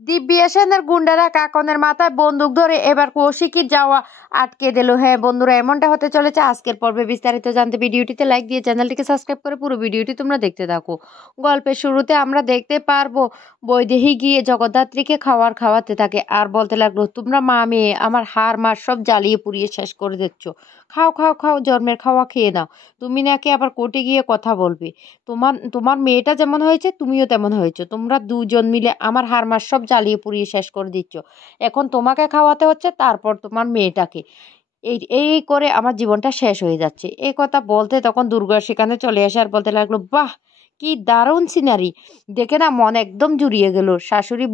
দিব্যি সেনের গুন্ডারা কাকনের মাথায় বন্দুক ধরে এবার কৌশিকীর যাওয়া আটকে দিল। হ্যাঁ বন্ধুরা, এমনটা হতে চলেছে আজকের পর্বে। বিস্তারিত জানতে ভিডিওটিতে লাইক দিয়ে চ্যানেলটিকে সাবস্ক্রাইব করে পুরো ভিডিওটি তোমরা দেখতে থাকো। গল্পের শুরুতে আমরা দেখতে পারবো বৈদেহী গিয়ে জগদ্ধাত্রীকে খাওয়াতে থাকে আর বলতে লাগলো, তোমরা মা মেয়ে আমার হাড় মার সব জ্বালিয়ে পুড়িয়ে শেষ করে দিচ্ছ। খাও খাও খাও, জন্মের খাওয়া খেয়ে নাও। তুমি নাকি আবার কোর্টে গিয়ে কথা বলবে। তোমার তোমার মেয়েটা যেমন হয়েছে তুমিও তেমন হয়েছো। তোমরা দুজন মিলে আমার হাড় মাস সব জ্বালিয়ে পুড়িয়ে শেষ করে দিচ্ছ। এখন তোমাকে খাওয়াতে হচ্ছে, তারপর তোমার মেয়েটাকে। এই এই করে আমার জীবনটা শেষ হয়ে যাচ্ছে। এই কথা বলতে তখন দুর্গা সেখানে চলে আসে আর বলতে লাগলো, বাহ কি দারুণ সিনারি, দেখে না মন একদম জুড়িয়ে গেল। শাশুড়ি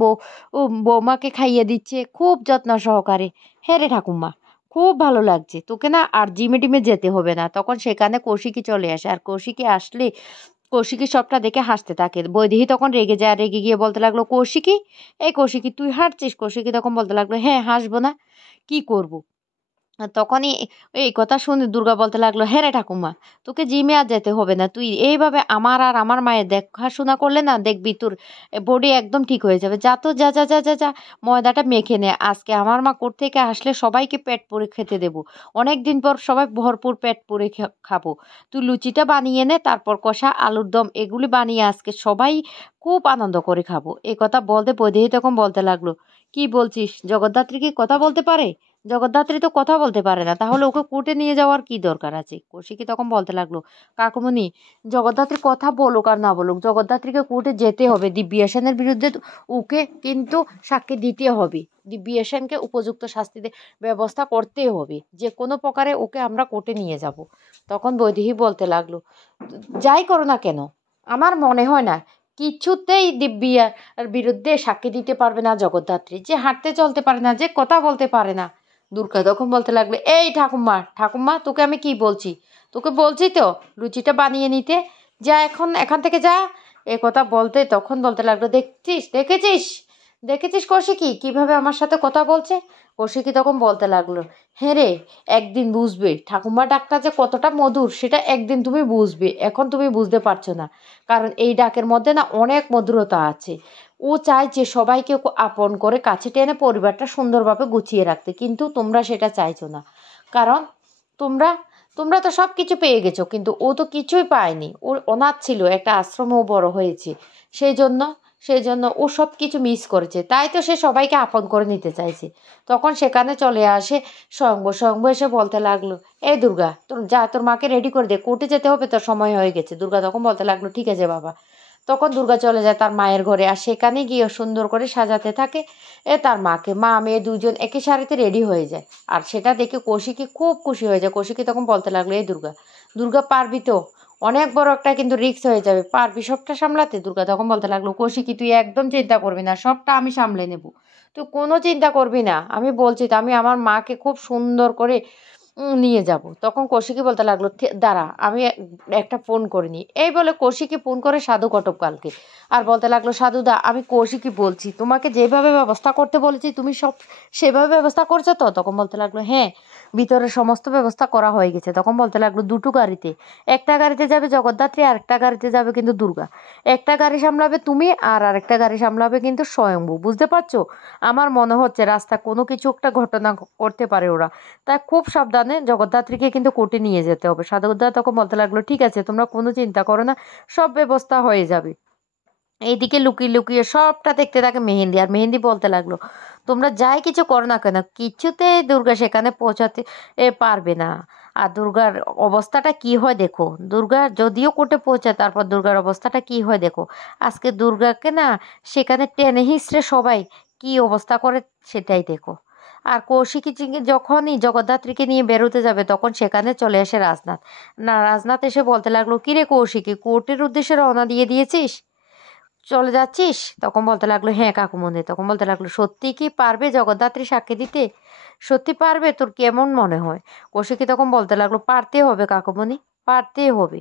বৌমাকে খাইয়ে দিচ্ছে খুব যত্ন সহকারে। হ্যাঁ রে ঠাকুমা, খুব ভালো লাগছে। তোকে না আর জিমে টিমে যেতে হবে না। তখন সেখানে কৌশিকী চলে আসে আর কৌশিকী আসলে কৌশিকী সবটা দেখে হাসতে থাকে। বৈদেহী তখন রেগে যায়, রেগে গিয়ে বলতে লাগলো, কৌশিকী এই কৌশিকী তুই হাঁটছিস? কৌশিকী তখন বলতে লাগলো, হ্যাঁ হাসবো না, কি করব। তখনই এই কথা শুনে দুর্গা বলতে লাগলো, হ্যাঁ রে ঠাকুমা, তোকে জিমে আর যেতে হবে না। তুই এইভাবে আমার আর আমার মায়ের দেখাশোনা করলে না, দেখবি তোর বডি একদম ঠিক হয়ে যাবে। যা তো যা যা যা যা যা, ময়দাটা মেখে নে। আজকে আমার মা কোর্ট থেকে আসলে সবাইকে পেট পুরে খেতে দেবো। অনেক দিন পর সবাই ভরপুর পেট পুরে খাবো। তুই লুচিটা বানিয়ে নে, তারপর কষা আলুর দম এগুলি বানিয়ে আজকে সবাই খুব আনন্দ করে খাবো। এই কথা বলতে বৈদেহী তখন বলতে লাগলো, কি বলছিস? জগদ্ধাত্রী কি কথা বলতে পারে? জগদ্ধাত্রী তো কথা বলতে পারে না, তাহলে ওকে কোর্টে নিয়ে যাওয়ার কি দরকার আছে? কৌশিকী তখন বলতে লাগলো, কাকুমণি জগদ্ধাত্রী কথা বলুক আর না বলুক, জগদ্ধাত্রীকে কোর্টে যেতে হবে। দিব্যি সেনের বিরুদ্ধে ওকে কিন্তু সাক্ষী দিতে হবে। দিব্যি সেনকে উপযুক্ত শাস্তিতে ব্যবস্থা করতে হবে। যে কোনো প্রকারে ওকে আমরা কোর্টে নিয়ে যাব। তখন বৈদেহী বলতে লাগলো, যাই করো না কেন, আমার মনে হয় না কিছুতেই দিব্যিয়ার বিরুদ্ধে সাক্ষী দিতে পারবে না জগদ্ধাত্রী। যে হাঁটতে চলতে পারে না, যে কথা বলতে পারে না। দুর্গা তখন বলতে লাগলো, এই ঠাকুমা ঠাকুমা, তোকে আমি কি বলছি? তোকে বলছি তো লুচিটা বানিয়ে নিতে। যা এখন এখান থেকে যা। এ কথা বলতে তখন বলতে লাগলো, দেখেছিস দেখেছিস কৌশিকী কিভাবে আমার সাথে কথা বলছে? কৌশিকী তখন বলতে লাগলো, হ্যাঁ রে, একদিন বুঝবে ঠাকুমা ডাকটা যে কতটা মধুর, সেটা একদিন তুমি বুঝবে। এখন তুমি বুঝতে পারছো না, কারণ এই ডাকের মধ্যে না অনেক মধুরতা আছে। ও চায় যে সবাইকে আপন করে কাছে টেনে পরিবারটা সুন্দরভাবে গুছিয়ে রাখতে, কিন্তু তোমরা সেটা চাইছো না। কারণ তোমরা তোমরা তো সব কিছু পেয়ে গেছো, কিন্তু ও তো কিছুই পায়নি। ও অনাথ ছিল, একটা আশ্রমেও বড় হয়েছে। সেই জন্য সেই জন্য ও সব কিছু মিস করেছে, তাই তো সে সবাইকে আপন করে নিতে চাইছে। তখন সেখানে চলে আসে স্বয়ম্ভু এসে বলতে লাগলো, এই দুর্গা তোর যা, তোর মাকে রেডি করে দে, কোর্টে যেতে হবে, তোর সময় হয়ে গেছে। দুর্গা তখন বলতে লাগলো, ঠিক আছে বাবা। তখন দুর্গা চলে যায় তার মায়ের ঘরে আর সেখানে গিয়ে সুন্দর করে সাজাতে থাকে তার মাকে। মা মেয়ে দুজন একই সারিতে রেডি হয়ে যায় আর সেটা দেখে কৌশিকী খুব খুশি হয়ে যায়। কৌশিকী তখন বলতে লাগলো, এই দুর্গা দুর্গা পারবি তো? অনেক বড় একটা কিন্তু রিস্ক হয়ে যাবে, পারবি সবটা সামলাতে? দুর্গা তখন বলতে লাগলো, কৌশিকী তুই একদম চিন্তা করবি না, সবটা আমি সামলে নেব। তুই কোনো চিন্তা করবি না, আমি বলছি তো, আমি আমার মাকে খুব সুন্দর করে নিয়ে যাব। তখন কৌশিকী বলতে লাগলো, দাঁড়া আমি একটা ফোন করে নিই। এই বলে কৌশিকী ফোন করে সাধু ঘটকপালকে আর বলতে লাগলো, সাধুদা আমি কৌশিকী বলছি, তোমাকে যেভাবে ব্যবস্থা করতে বলেছি তুমি সব সেভাবে ব্যবস্থা করছো তো? তখন বলতে লাগলো, হ্যাঁ ভিতরে সমস্ত ব্যবস্থা করা হয়ে গেছে। তখন বলতে লাগলো, দুটো গাড়িতে, একটা গাড়িতে যাবে জগদ্ধাত্রী আর একটা গাড়িতে যাবে কিন্তু দুর্গা। একটা গাড়ি সামলাবে তুমি আর আরেকটা গাড়ি সামলাবে কিন্তু স্বয়ম্ভু। বুঝতে পারছো? আমার মনে হচ্ছে রাস্তা কোনো কিছু একটা ঘটনা করতে পারে ওরা, তাই খুব সাবধানে জগদ্ধাত্রীকে কিন্তু কোর্টে নিয়ে যেতে হবে। সাধুদা তখন বলতে লাগলো, ঠিক আছে তোমরা কোনো চিন্তা করো না, সব ব্যবস্থা হয়ে যাবে। এইদিকে লুকিয়ে লুকিয়ে সবটা দেখতে থাকে মেহেন্দি আর মেহেন্দি বলতে লাগলো, তোমরা যাই কিছু করো না কেন কিছুতে দুর্গা সেখানে পৌঁছাতে পারবে না। আর দুর্গার অবস্থাটা কি হয় দেখো। দুর্গা যদিও কোর্টে পৌঁছায়, তারপর দুর্গার অবস্থাটা কি হয় দেখো। আজকে দুর্গাকে না সেখানে টেনে হিঁচড়ে সবাই কি অবস্থা করে সেটাই দেখো। আর কৌশিকী যখনই জগদ্ধাত্রীকে নিয়ে বেরোতে যাবে তখন সেখানে চলে আসে রাজনাথ। না, রাজনাথ এসে বলতে লাগলো, কিরে কৌশিকী কোর্টের উদ্দেশ্যে রওনা দিয়ে দিয়েছিস, চলে যাচ্ছিস? তখন বলতে লাগলো, হ্যাঁ কাকুমণি। তখন বলতে লাগলো, সত্যি কি পারবে জগদ্ধাত্রী সাক্ষী দিতে? সত্যি পারবে? তোর কেমন মনে হয়? কৌশিকী তখন বলতে লাগলো, পারতে হবে কাকুমণি, পারতেই হবে।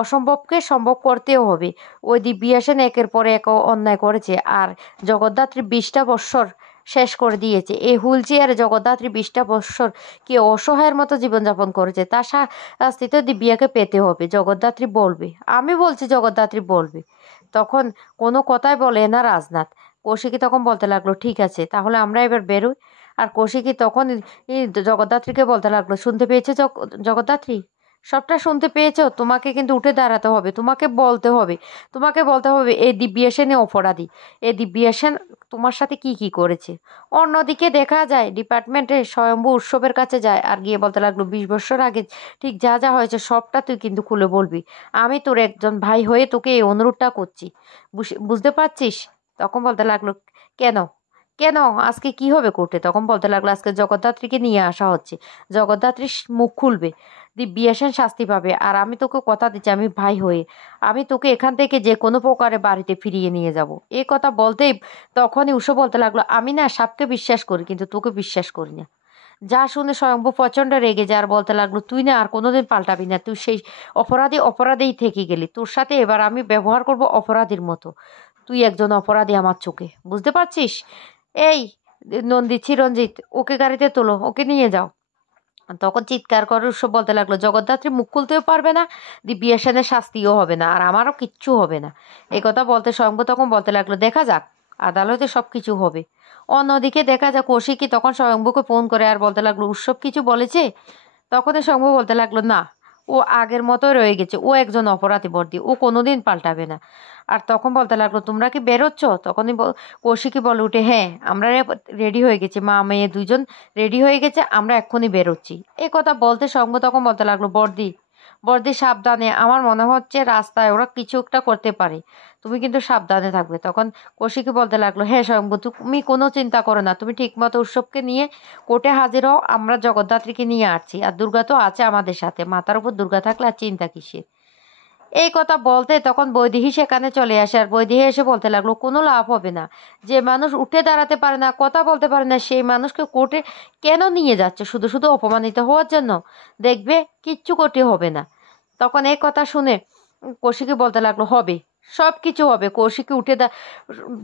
অসম্ভবকে সম্ভব করতেও হবে। ওই দিব্যি সেন একের পর এক অন্যায় করেছে আর জগদ্ধাত্রী 20টা বৎসর শেষ করে দিয়েছে। এই হুইল চেয়ারে জগদ্ধাত্রী 20টা বৎসর কি অসহায়ের মতো জীবনযাপন করেছে, তার শাস্তি তো দিব্যাকে পেতে হবে। জগদ্ধাত্রী বলবে, আমি বলছি জগদ্ধাত্রী বলবে। তখন কোনো কথাই বলে না রাজনাথ। কৌশিকী তখন বলতে লাগলো, ঠিক আছে তাহলে আমরা এবার বেরোই। আর কৌশিকী তখন জগদ্ধাত্রীকে বলতে লাগলো, শুনতে পেয়েছে জগদ্ধাত্রী, সবটা শুনতে পেয়েছো? তোমাকে কিন্তু উঠে দাঁড়াতে হবে, তোমাকে বলতে হবে এই দিব্যা সেনই অপরাধী। এই দিব্যা সেন তোমার সাথে কি কি করেছে। অন্যদিকে দেখা যায় ডিপার্টমেন্টে স্বয়ম্ভু উৎসবের কাছে যায় আর গিয়ে বলতে লাগলো, 20 বছর আগে ঠিক যা যা হয়েছে সবটা তুই কিন্তু খুলে বলবি। আমি তোর একজন ভাই হয়ে তোকে এই অনুরোধটা করছি, বুঝতে পারছিস? তখন বলতে লাগলো, কেন কেন আজকে কি হবে কোর্টে? তখন বলতে লাগলো, আজকে জগদ্ধাত্রীকে নিয়ে আসা হচ্ছে, জগদ্ধাত্রী মুখ খুলবে, দিব্যা সেন শাস্তি পাবে। আর আমি তোকে কথা দিচ্ছি, আমি ভাই হয়ে আমি তোকে এখান থেকে যে কোনো প্রকারে বাড়িতে ফিরিয়ে নিয়ে যাব। এই কথা বলতেই তখনই উষা বলতে লাগলো, আমি না সাপকে বিশ্বাস করি কিন্তু তোকে বিশ্বাস করি না। যা শুনে স্বয়ম্ভু প্রচণ্ড রেগে যায় আর বলতে লাগলো, তুই না আর কোনোদিন পাল্টাবি না, তুই সেই অপরাধেই থেকে গেলি, তোর সাথে এবার আমি ব্যবহার করব অপরাধীর মতো। তুই একজন অপরাধী আমার চোখে, বুঝতে পারছিস? এই নন্দী চিরঞ্জিত, ওকে গাড়িতে তোলো, ওকে নিয়ে যাও। তখন চিৎকার করে উৎসব বলতে লাগলো, জগদ্ধাত্রী মুখ খুলতেও পারবে না, দিব্যা সেনের শাস্তিও হবে না, আর আমারও কিচ্ছু হবে না। এই কথা বলতে স্বয়ম্ভু তখন বলতে লাগলো, দেখা যাক, আদালতে সব কিছু হবে। অন্যদিকে দেখা যাক কৌশিকী তখন স্বয়ম্ভুকে ফোন করে আর বলতে লাগলো, উৎসব কিছু বলেছে? তখনই স্বয়ম্ভু বলতে লাগলো, না, ও আগের মতোই রয়ে গেছে, ও একজন অপরাধী বর্দি, ও কোনোদিন পাল্টাবে না। আর তখন বলতে লাগলো, তোমরা কি বেরোচ্ছ? তখনই কৌশিকী বলে উঠে, হ্যাঁ আমরা রেডি হয়ে গেছি, মা মেয়ে দুজন রেডি হয়ে গেছে, আমরা এক্ষুনি বেরোচ্ছি। এই কথা বলতে সঙ্গ তখন বলতে লাগলো, বর্দি বর্দি সাবধানে, আমার মনে হচ্ছে রাস্তায় ওরা কিছু একটা করতে পারে, তুমি কিন্তু সাবধানে থাকবে। তখন কৌশিকী বলতে লাগলো, হ্যাঁ স্বয়ম্ভু, তুমি কোনো চিন্তা করো না, তুমি ঠিকমতো উৎসবকে নিয়ে কোর্টে হাজির হও, আমরা জগদ্ধাত্রীকে নিয়ে আসছি, আর দুর্গা তো আছে আমাদের সাথে, মাথার উপর দুর্গা থাকলে আর চিন্তা কিসের। এই কথা বলতে তখন বৈদেহী সেখানে চলে আসে আর বৈদেহী এসে বলতে লাগলো, কোনো লাভ হবে না, যে মানুষ উঠে দাঁড়াতে পারে না, কথা বলতে পারে না, সেই মানুষকে কোর্টে কেন নিয়ে যাচ্ছে? শুধু শুধু অপমানিত হওয়ার জন্য? দেখবে কিচ্ছু করতে হবে না। তখন এই কথা শুনে কৌশিকী বলতে লাগলো, হবে, সব কিছু হবে, কৌশিকী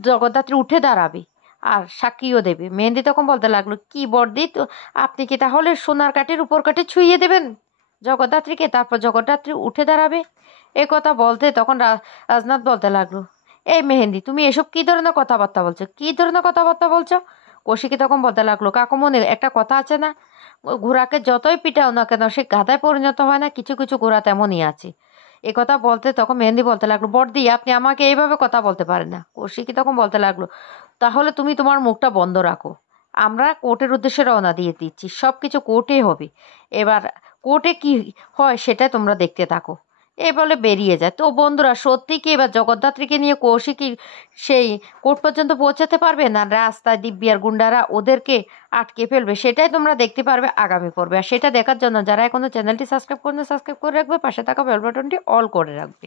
জগদ্ধাত্রী উঠে দাঁড়াবে আর সাক্ষীও দেবে। মেহেন্দি তখন বলতে লাগলো, কি বর্দি, তো আপনি কি তাহলে সোনার কাঠির উপর কাঠি ছুঁয়ে দেবেন জগদ্ধাত্রীকে, তারপর জগদ্ধাত্রী উঠে দাঁড়াবে? এ কথা বলতে তখন রাজনাথ বলতে লাগলো, এই মেহেন্দি, তুমি এসব কি ধরনের কথাবার্তা বলছো, কি ধরনের কথাবার্তা বলছো? কৌশিকী তখন বলতে লাগলো, কাকুমনি, একটা কথা আছে না, ঘোড়াকে যতই পিটাও না কেন সে গাধায় পরিণত হয় না, কিছু কিছু ঘোড়া তেমনই আছে। এ কথা বলতে তখন মেহেন্দি বলতে লাগলো, বর্দি আপনি আমাকে এইভাবে কথা বলতে পারেন না। কৌশিকী তখন বলতে লাগলো, তাহলে তুমি তোমার মুখটা বন্ধ রাখো, আমরা কোর্টের উদ্দেশ্যে রওনা দিয়ে দিচ্ছি, সব কিছু কোর্টে হবে, এবার কোর্টে কি হয় সেটা তোমরা দেখতে থাকো। এই বলে বেরিয়ে যায়। তো বন্ধুরা, সত্যি কি এবার জগদ্ধাত্রীকে নিয়ে কৌশিকী সেই কোর্ট পর্যন্ত পৌঁছাতে পারবে, না রাস্তায় দিব্যার গুন্ডারা ওদেরকে আটকে ফেলবে? সেটাই তোমরা দেখতে পারবে আগামী পর্বে। আর সেটা দেখার জন্য যারা এখনো চ্যানেলটি সাবস্ক্রাইব করে রাখবে, পাশে থাকা বেল বাটনটি অল করে রাখবে।